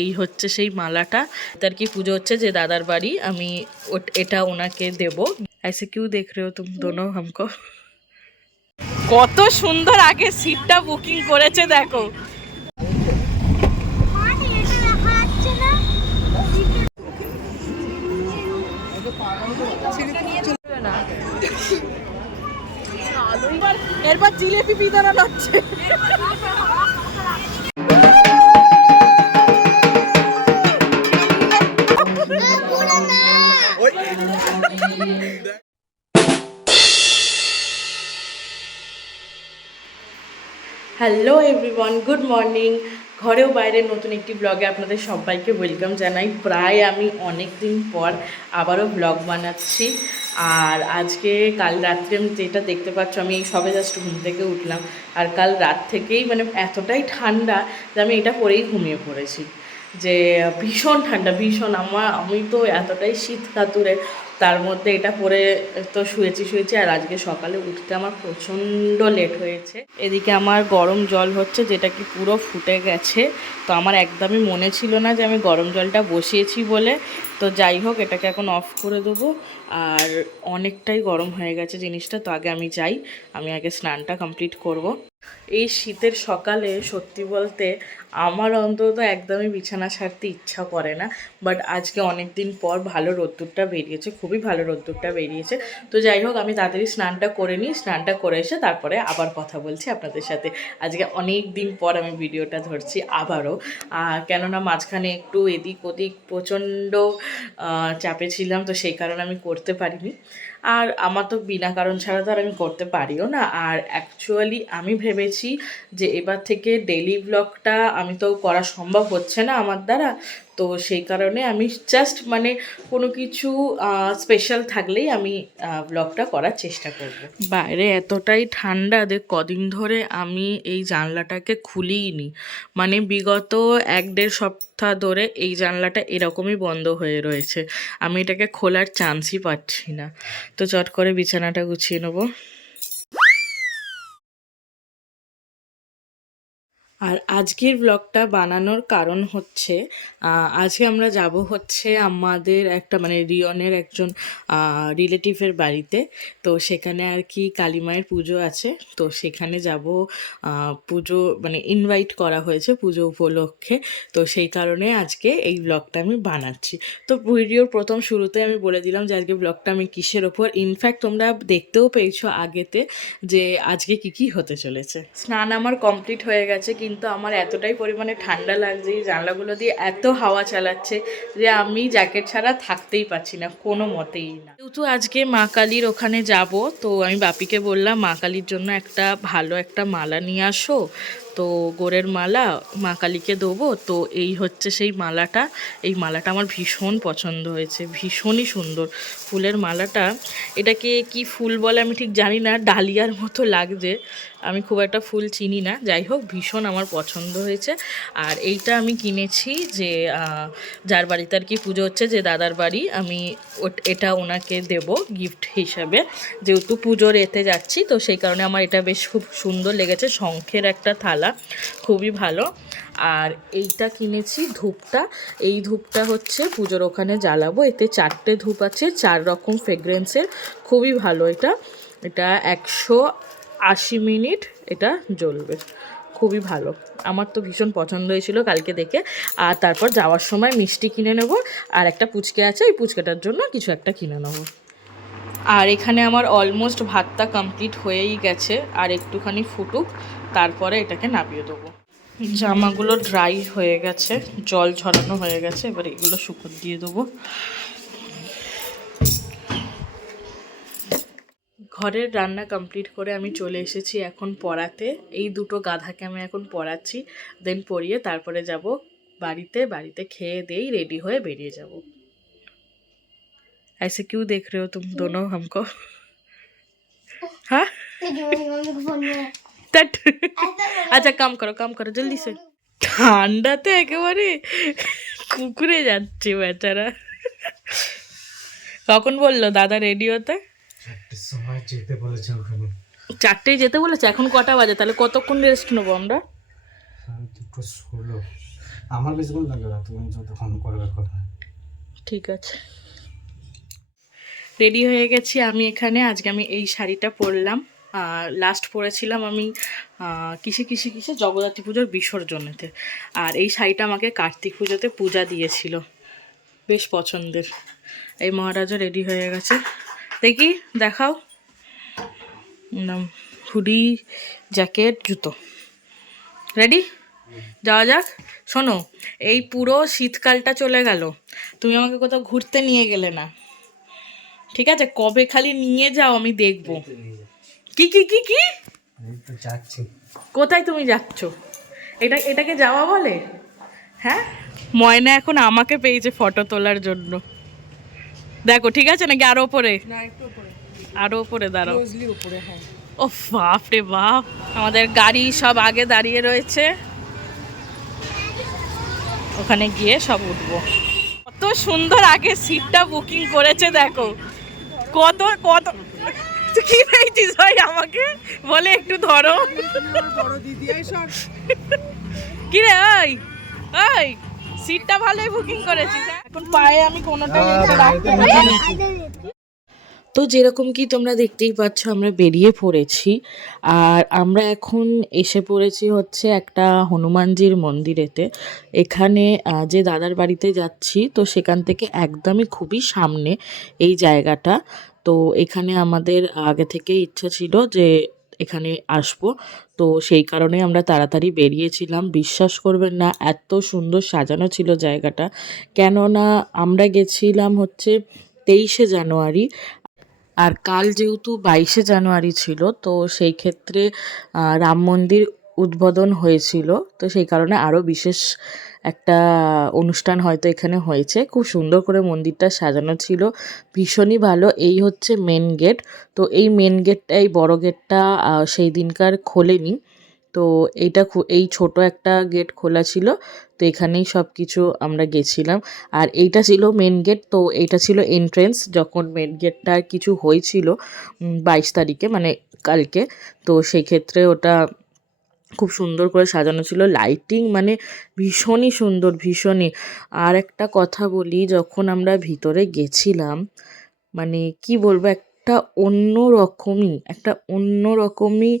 এই হচ্ছে সেই মালাটা। তার কি পুজো হচ্ছে যে দাদার বাড়ি, আমি এটা ওনাকে দেব। ऐसे क्यों देख रहे हो तुम दोनों हमको? কত সুন্দর আগে সিটটা বুকিং করেছে দেখো। এরপর জিলেপি বিতরণ হচ্ছে। Hello everyone, good morning. ঘরেও বাইরে নতুন একটি ব্লগে আপনাদের সবাইকে ওয়েলকাম জানাই। প্রায় আমি অনেক দিন পর আবারও ব্লগ বানাচ্ছি। আর আজকে কাল রাত্রে আমি যেটা দেখতে পাচ্ছ, আমি সবে জাস্ট ঘুম থেকে উঠলাম। আর কাল রাত থেকেই মানে এতটাই ঠান্ডা যে আমি এটা পরেই ঘুমিয়ে পড়েছি। যে ভীষণ ঠান্ডা, ভীষণ। আমি তো এতটাই শীত কাতুরে, তার মধ্যে এটা পরে তো শুয়েছি। আর আজকে সকালে উঠতে আমার প্রচণ্ড লেট হয়েছে। এদিকে আমার গরম জল হচ্ছে, যেটা কি পুরো ফুটে গেছে। তো আমার একদমই মনে ছিল না যে আমি গরম জলটা বসিয়েছি বলে। তো যাই হোক, এটাকে এখন অফ করে দেবো। আর অনেকটাই গরম হয়ে গেছে জিনিসটা। তো আগে আমি যাই, আমি আগে স্নানটা কমপ্লিট করব। এই শীতের সকালে সত্যি বলতে আমার অন্তত একদমই বিছানা ছাড়তে ইচ্ছা করে না। বাট আজকে অনেক দিন পর ভালো রোদ্দুরটা বেরিয়েছে, খুবই ভালো রোদ্দুরটা বেরিয়েছে। তো যাই হোক, আমি তাড়াতাড়ি স্নানটা করে নিই। স্নানটা করে এসে তারপরে আবার কথা বলছি আপনাদের সাথে। আজকে অনেক দিন পর আমি ভিডিওটা ধরছি আবারও, কেননা মাঝখানে একটু এদিক ওদিক প্রচণ্ড চাপে ছিলাম, তো সেই কারণে আমি করতে পারিনি। আর আমার তো বিনা কারণ ছাড়া তো আর আমি করতে পারিও না। আর অ্যাকচুয়ালি আমি ভেবেছি যে এবার থেকে ডেইলি ব্লগটা আমি তো করা সম্ভব হচ্ছে না আমার দ্বারা। তো সেই কারণে আমি জাস্ট মানে কোনো কিছু স্পেশাল থাকলেই আমি ব্লগটা করার চেষ্টা করব। বাইরে এতটাই ঠান্ডা যে কদিন ধরে আমি এই জানলাটাকে খুলিনি। মানে বিগত 1-1.5 সপ্তাহ ধরে এই জানলাটা এরকমই বন্ধ হয়ে রয়েছে। আমি এটাকে খোলার চান্সই পাচ্ছি না। তো চট করে বিছানাটা গুছিয়ে নেবো। আর আজকের ব্লগটা বানানোর কারণ হচ্ছে, আজকে আমরা যাব হচ্ছে আমাদের একটা মানে রিয়নের একজন রিলেটিভের বাড়িতে। তো সেখানে আর কি কালী মায়ের পুজো আছে। তো সেখানে যাব, পুজো মানে ইনভাইট করা হয়েছে পুজো উপলক্ষে। তো সেই কারণে আজকে এই ব্লগটা আমি বানাচ্ছি। তো ভিডিওর প্রথম শুরুতে আমি বলে দিলাম যে আজকে ব্লগটা আমি কিসের ওপর। ইনফ্যাক্ট তোমরা দেখতেও পেয়েছো আগেতে যে আজকে কি হতে চলেছে। স্নান আমার কমপ্লিট হয়ে গেছে, কিন্তু আমার এতটাই পরিমাণে ঠান্ডা লাগছে, এই জানলাগুলো দিয়ে এত হাওয়া চালাচ্ছে যে আমি জ্যাকেট ছাড়া থাকতেই পারছি না, কোনো মতেই না। যেহেতু আজকে মা কালীর ওখানে যাব, তো আমি বাপিকে বললাম মা কালীর জন্য একটা ভালো একটা মালা নিয়ে আসো। তো গোড়ের মালা মা কালীকে দেবো। তো এই হচ্ছে সেই মালাটা। এই মালাটা আমার ভীষণ পছন্দ হয়েছে, ভীষণই সুন্দর ফুলের মালাটা। এটাকে কি ফুল বলে আমি ঠিক জানি না, ডালিয়ার মতো লাগছে। আমি খুব একটা ফুল চিনি না, যাই হোক ভীষণ আমার পছন্দ হয়েছে। আর এইটা আমি কিনেছি যে যার বাড়িতে আর কি পুজো হচ্ছে, যে দাদার বাড়ি, আমি এটা ওনাকে দেব গিফট হিসাবে। যেহেতু পুজোর এতে যাচ্ছি, তো সেই কারণে আমার এটা বেশ খুব সুন্দর লেগেছে। শঙ্খের একটা থালা, খুবই ভালো। আর এইটা কিনেছি ধূপটা। এই ধূপটা হচ্ছে পুজোর ওখানে জ্বালাবো। এতে 4টে ধূপ আছে, 4 রকম ফ্রেগ্রেন্সের, খুবই ভালো। এটা 180 মিনিট এটা জ্বলবে, খুবই ভালো। আমার তো ভীষণ পছন্দ হয়েছিল কালকে দেখে। আর তারপর যাওয়ার সময় মিষ্টি কিনে নেব, আর একটা পুচকে আছে, ওই পুচকেটার জন্য কিছু একটা কিনে নেব। আর এখানে আমার অলমোস্ট ভাতটা কমপ্লিট হয়েই গেছে, আর একটুখানি ফুটুক, তারপরে এটাকে নামিয়ে দেবো। জামাগুলো ড্রাই হয়ে গেছে, জল ঝরানো হয়ে গেছে, এবার এগুলো শুকোতে দিয়ে দেবো। ঘরের রান্না কমপ্লিট করে আমি চলে এসেছি এখন পড়াতে। এই দুটো গাধাকে আমি এখন পড়াচ্ছি, দেন পড়িয়ে তারপরে যাব বাড়িতে খেয়ে দেই রেডি হয়ে বেরিয়ে যাব। ऐसे क्यों देख रहे हो तुम दोनों हमको? हाँ আচ্ছা কাম করো জলদি সে। ঠান্ডাতে একেবারে কুকুরে যাচ্ছে বেচারা। কখন বললো দাদা রেডি হতে? 4টের সময় যেতে বলেছে ওখানে। 4টেই যেতে বলেছে? এখন কটা বাজে? তাহলে কতক্ষণ রেস্ট নেবো আমরা? 2:16। আমার বেশিক্ষণ লাগবে না, তুমি যতক্ষণ করবে করবে। ঠিক আছে, রেডি হয়ে গেছি আমি এখানে। আজকে আমি এই শাড়িটা পরলাম, লাস্ট পরেছিলাম আমি কিসে জগদ্ধাত্রী পুজোর বিসর্জনেতে। আর এই শাড়িটা আমাকে কার্তিক পুজোতে পূজা দিয়েছিল, বেশ পছন্দের। এই মহারাজা রেডি হয়ে গেছে, দেখি দেখাও। হুডি, জ্যাকেট, জুতো, রেডি, যাওয়া যাক। শোনো, এই পুরো শীতকালটা চলে গেল, তুমি আমাকে কোথাও ঘুরতে নিয়ে গেলে না, ঠিক আছে? কবে খালি নিয়ে যাও, আমি দেখবো। কি কি কি কি এই তো যাচ্ছি। কোথায় তুমি যাচ্ছ? এটাকে যাওয়া বলে? হ্যাঁ, ময়না এখন আমাকে পেয়েছে ফটো তোলার জন্য। দেখো ঠিক আছে নাকি আরো উপরে? আরো উপরে দাঁড়াও। ও বাপ রে বাপ, আমাদের গাড়ি সব আগে দাঁড়িয়ে রয়েছে, ওখানে গিয়ে সব উঠবো। কত সুন্দর আগে সিটটা বুকিং করেছে দেখো, কত কত। তুই কি পেয়েছিস ভাই আমাকে বলে একটু ধরো। কি রে ওই ওই, সিটটা ভালোই বুকিং করেছিস, এখন পায়ে আমি কোনোটাই নিচে রাখতে পারি না। তো যেরকম কি তোমরা দেখতেই পাচ্ছ, আমরা বেরিয়ে পড়েছি। আর আমরা এখন এসে পড়েছি হচ্ছে একটা হনুমানজির মন্দিরেতে। এখানে যে দাদার বাড়িতে যাচ্ছি, তো সেখান থেকে একদমই খুবই সামনে এই জায়গাটা। তো এখানে আমাদের আগে থেকেই ইচ্ছা ছিল যে এখানে আসবো, তো সেই কারণে আমরা তাড়াতাড়ি বেরিয়েছিলাম। বিশ্বাস করবেন না, এত সুন্দর সাজানো ছিল জায়গাটা। কেননা আমরা গেছিলাম হচ্ছে 23শে জানুয়ারি, আর কাল যেহেতু 22শে জানুয়ারি ছিল, তো সেই ক্ষেত্রে রাম মন্দির উদ্বোধন হয়েছিল, তো সেই কারণে আরও বিশেষ একটা অনুষ্ঠান হয়তো এখানে হয়েছে। খুব সুন্দর করে মন্দিরটা সাজানো ছিল, ভীষণই ভালো। এই হচ্ছে মেন গেট। তো এই মেন গেটটা, এই বড় গেটটা সেই দিনকার খোলেনি, তো এই ছোট একটা গেট খোলা ছিল। তো এখানেই সব কিছু আমরা গেছিলাম। আর এইটা ছিল মেন গেট, তো এইটা ছিল এন্ট্রেন্স। যখন মেন গেটটা কিছু হয়েছিল 22 তারিখে, মানে কালকে, তো সেই ক্ষেত্রে ওটা খুব সুন্দর করে সাজানো ছিল, লাইটিং মানে ভীষণই সুন্দর, ভীষণই। আর একটা কথা বলি, যখন আমরা ভিতরে গেছিলাম, মানে কি বলবো, একটা অন্য রকমই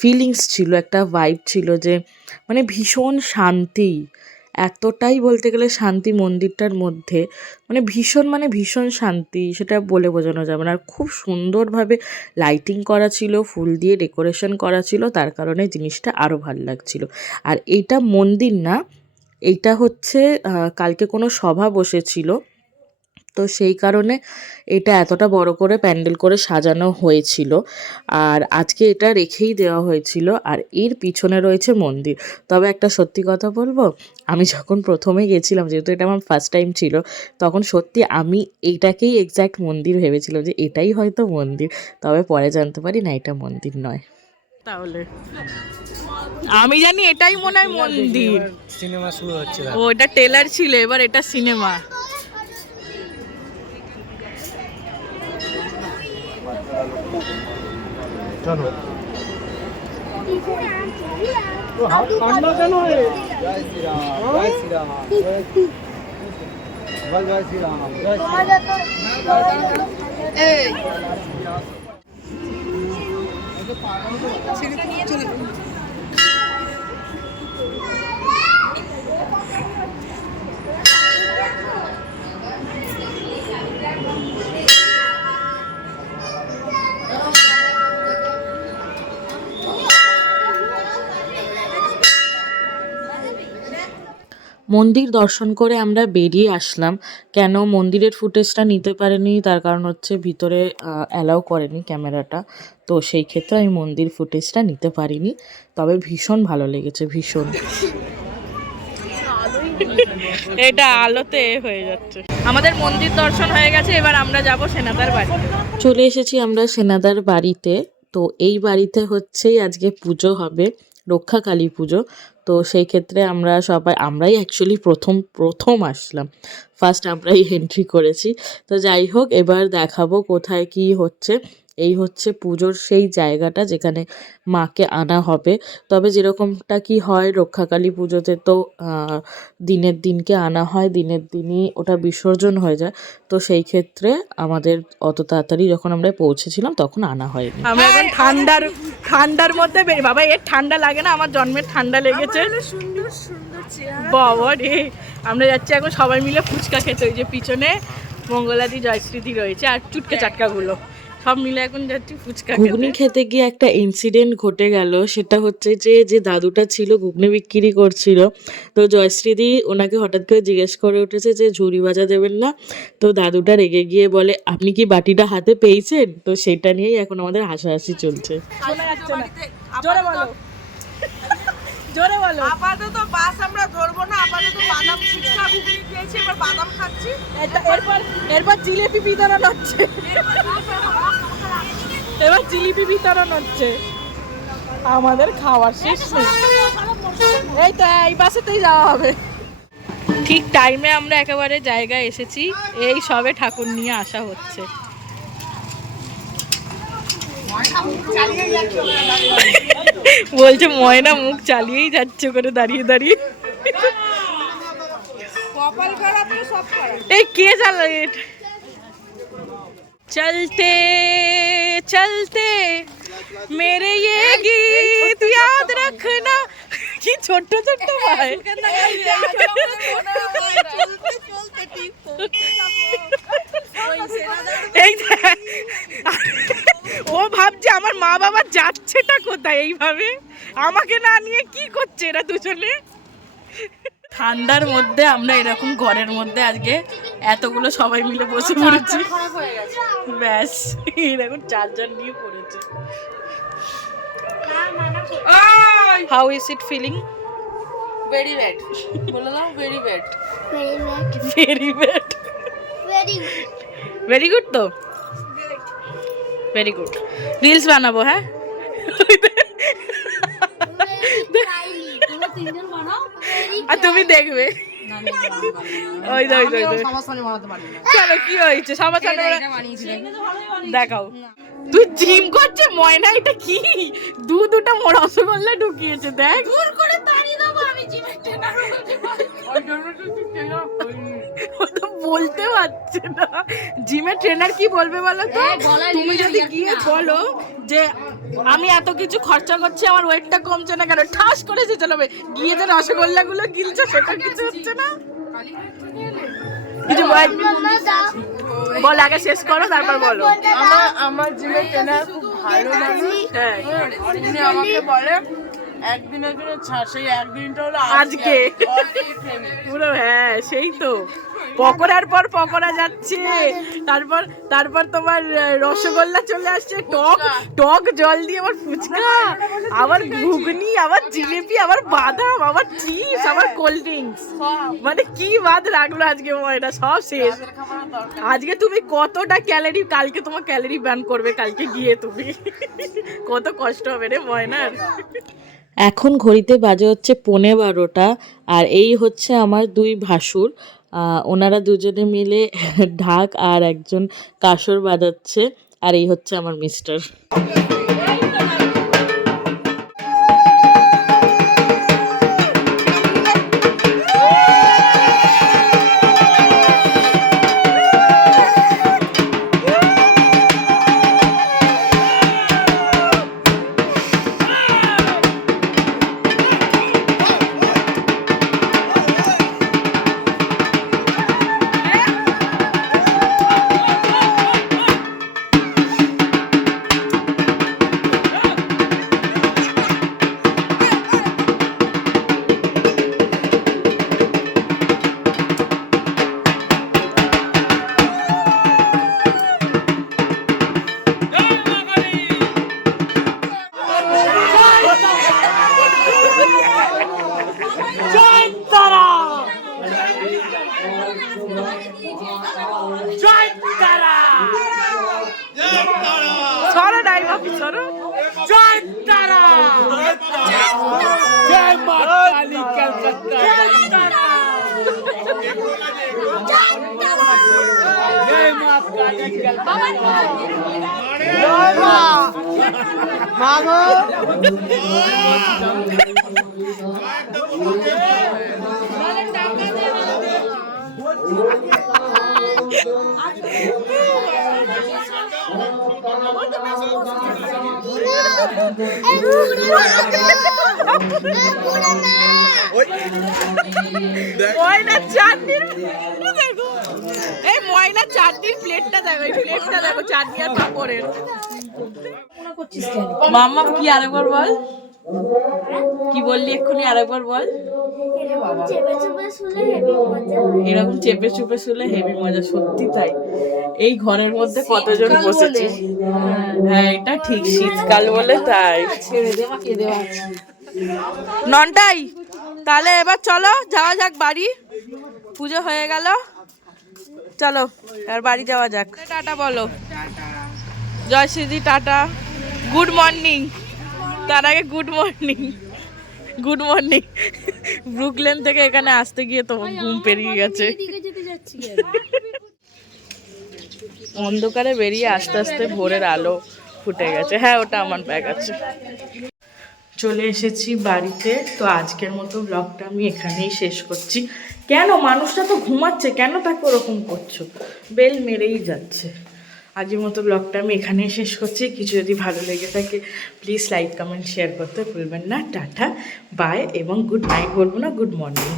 ফিলিংস ছিল, একটা ভাইব ছিল, যে মানে ভীষণ শান্তি, এতটাই বলতে গেলে শান্তি মন্দিরটার মধ্যে, মানে ভীষণ শান্তি, সেটা বলে বোঝানো যাবে না। আর খুব সুন্দরভাবে লাইটিং করা ছিল, ফুল দিয়ে ডেকোরেশন করা ছিল, তার কারণে জিনিসটা আরও ভালো লাগছিল। আর এইটা মন্দির না, এইটা হচ্ছে কালকে কোনো সভা বসেছিল, তো সেই কারণে এটা এতটা বড় করে প্যান্ডেল করে সাজানো হয়েছিল। আর আজকে এটা রেখেই দেওয়া হয়েছিল, আর এর পিছনে রয়েছে মন্দির। তবে একটা সত্যি কথা বলবো, আমি যখন প্রথমে গেছিলাম, যেহেতু এটা আমার ফার্স্ট টাইম ছিল, তখন সত্যি আমি এইটাকেই এক্স্যাক্ট মন্দির ভেবেছিলাম, যে এটাই হয়তো মন্দির। তবে পরে জানতে পারি না, এটা মন্দির নয়। তাহলে আমি জানি এটাই মনে হয় মন্দির। সিনেমা শুরু হচ্ছে। ও, এটা টেলার ছিল, এবার এটা সিনেমা। চলো। ঠান্ডা কেন? জয় শ্রীরাম, জয় শ্রীরাম, জয় শ্রীরাম, জয় শ্রীরাম। মন্দির দর্শন করে আমরা বেরিয়ে আসলাম। কেন মন্দিরের ফুটেজটা নিতে পারিনি, তার কারণ হচ্ছে ভিতরে অ্যালাউ করেনি ক্যামেরাটা, তো সেই ক্ষেত্রে আমি মন্দির ফুটেজটা নিতে পারিনি। তবে ভীষণ ভালো লেগেছে, ভীষণ। এটা আলোতে হয়ে যাচ্ছে। আমাদের মন্দির দর্শন হয়ে গেছে, এবার আমরা যাব সেনাদার বাড়ি। চলে এসেছি আমরা সেনাদার বাড়িতে। তো এই বাড়িতে হচ্ছেই আজকে পুজো হবে, রক্ষাকালী পুজো। তো সেই ক্ষেত্রে আমরাই অ্যাকচুয়ালি প্রথম আসলাম, ফার্স্ট আমরাই এন্ট্রি করেছি। তো যাই হোক, এবার দেখাবো কোথায় কি হচ্ছে। এই হচ্ছে পুজোর সেই জায়গাটা যেখানে মাকে আনা হবে। তবে যেরকমটা কি হয় রক্ষাকালী পুজোতে তো দিনের দিনকে আনা হয়, দিনের দিনই ওটা বিসর্জন হয়ে যায়। তো সেই ক্ষেত্রে আমাদের অত তাড়াতাড়ি যখন আমরা পৌঁছেছিলাম তখন আনা হয়নি। আমরা এখন ঠান্ডার মধ্যে বাবা এর ঠান্ডা লাগে না, আমার জন্মের ঠান্ডা লেগেছে। সুন্দর সুন্দর চেহারা। বাবা রে, আমরা যাচ্ছি এখন সবাই মিলে ফুচকা খেতে। ওই যে পিছনে মঙ্গলাদি জয়শ্রীদি রয়েছে আর চুটকে চাটকাগুলো সব মিলে এখন যাচ্ছি ফুচকা ঘুগনি খেতে গিয়ে একটা ইনসিডেন্ট ঘটে গেল। সেটা হচ্ছে যে দাদুটা ছিল ঘুগনি বিক্রি করছিল, তো জয়শ্রীদি ওনাকে হঠাৎ করে জিজ্ঞেস করে উঠেছে যে ঝুড়ি ভাজা দেবেন না। তো দাদুটা রেগে গিয়ে বলে আপনি কি বাটিটা হাতে পেয়েছেন? তো সেটা নিয়েই এখন আমাদের হাসাহাসি চলছে। শোনা যাচ্ছে না, জোরে বলো, জোরে বলো। আপাতত বাস আমরা ধরবো না, আপাতত বাদাম ফুচকা ঘুগনি খেয়েছি, এবার বাদাম খাচ্ছি। এরপর জিলিপি বিতরণ হচ্ছে, এবার জিলিপি বিতরণ হচ্ছে। আমাদের খাওয়ার শেষ নেই। এই তো এই বাসেতেই যাওয়া হবে। ঠিক টাইমে আমরা একেবারে জায়গায় এসেছি, এই সবে ঠাকুর নিয়ে আসা হচ্ছে। বলছে ময়না মুখ চালিয়েই যাচ্ছে করে দাঁড়িয়ে দাঁড়িয়ে। এই কে চালায়? চলতে চলতে মেরে ये गीत याद रखना। কি ছোট্ট ছোট্ট ভাই, এই ও ভাবছে আমার মা বাবা যাচ্ছেটা কোথায়, এইভাবে আমাকে না নিয়ে কি করছে এরা দুজনে। ঠান্ডার মধ্যে আমরা এরকম ঘরের মধ্যে আজকে এতগুলো সবাই মিলে বসে পড়েছি, ব্যাস এরকম চার্জার নিয়ে পড়েছে। How is it feeling? Very bad, বলে দাও very bad. Very bad, very good. তো ভেরি গুড, রিলস বানাবো। হ্যাঁ আর তুমি দেখবে। ওই চলো কি হয়েছে সমাচার দেখাও। তুই জিম করছে ময়না, এটা কি দুটা রসগোল্লা ঢুকিয়েছে দেখ। বলতে পারছে না, জিমের ট্রেনার কি বলবে বলো তো? তুমি যদি গিয়ে বলো যে আমি এত কিছু খরচা করছি আমার ওয়েটটা কমছে না কেন, ঠাস করে যে চলবে গিয়ে যে রসগোল্লা গুলো গিলছে সেটা কিছু হচ্ছে না। কিছু বল, আগে শেষ করো তারপর বলো। আমার জিমের ট্রেনার খুব ভালো মানুষ। হ্যাঁ উনি আমাকে বলে একদিনের জন্য ছাড়, সেই একদিনটা হলো আজকে পুরো। হ্যাঁ সেই তো, পকোড়ার পর পকোড়া যাচ্ছে, তারপর তোমার রসগোল্লা চলে আসছে, টক জল দিয়ে আবার ফুচকা, আবার ঘুগনি, আবার জিলিপি, আবার বাদাম, আবার চিপস, আবার কোল্ড ড্রিঙ্কস। মানে কি বাদ রাখলো আজকে ময়না, সব শেষ। আজকে তুমি কতটা ক্যালোরি, কালকে তোমার ক্যালোরি বার্ন করবে কালকে গিয়ে তুমি। কত কষ্ট হবে রে ময়নার। এখন ঘড়িতে বাজে হচ্ছে 11:15, আর এই হচ্ছে আমার দুই ভাসুর। ওনারা দুজনে মিলে ঢাক আর একজন কাসর বাজাচ্ছে, আর এই হচ্ছে আমার মিস্টার। জয় তারা, জয় মা কালী কলকাতা, জয় মা মা গো ময়না চাটনির দেখো, এই ময়না চাটনির প্লেটটা দেখো, এই প্লেটটা দেখো চাটনি আর পাপড়ের। মাম্মা কি আরেকবার বল, কি বললি এক্ষুনি আরেকবার বল। এরকম চেপে চুপে শুলে হেভি মজা, সত্যি তাই। এই ঘরের মধ্যে কতজন বসেছে, হ্যাঁ এটা ঠিক, শীতকাল বলে তাই। ননটাই তাহলে এবার চলো যাওয়া যাক বাড়ি, পুজো হয়ে গেল, চলো এবার বাড়ি যাওয়া যাক। টাটা বলো, জয় শ্রীজি, টাটা, গুড মর্নিং। তার আগে গুড মর্নিং, গুড মর্নিং। ব্রুকলেন থেকে এখানে আসতে গিয়ে তো ঘুম পেরিয়ে গেছে। অন্ধকারে বেরিয়ে আস্তে আস্তে ভোরের আলো ফুটে গেছে। হ্যাঁ ওটা আমার ব্যাগ আছে। চলে এসেছি বাড়িতে। তো আজকের মতো ব্লগটা আমি এখানেই শেষ করছি। কেন মানুষটা তো ঘুমাচ্ছে, কেন তাকে ওরকম করছো, বেল মেরেই যাচ্ছে। আজকের মতো ব্লগটা আমি এখানেই শেষ করছি। কিছু যদি ভালো লেগে থাকে প্লিজ লাইক কমেন্ট শেয়ার করতে ভুলবেন না। টাটা বাই এবং গুড নাইট বলবো না, গুড মর্নিং।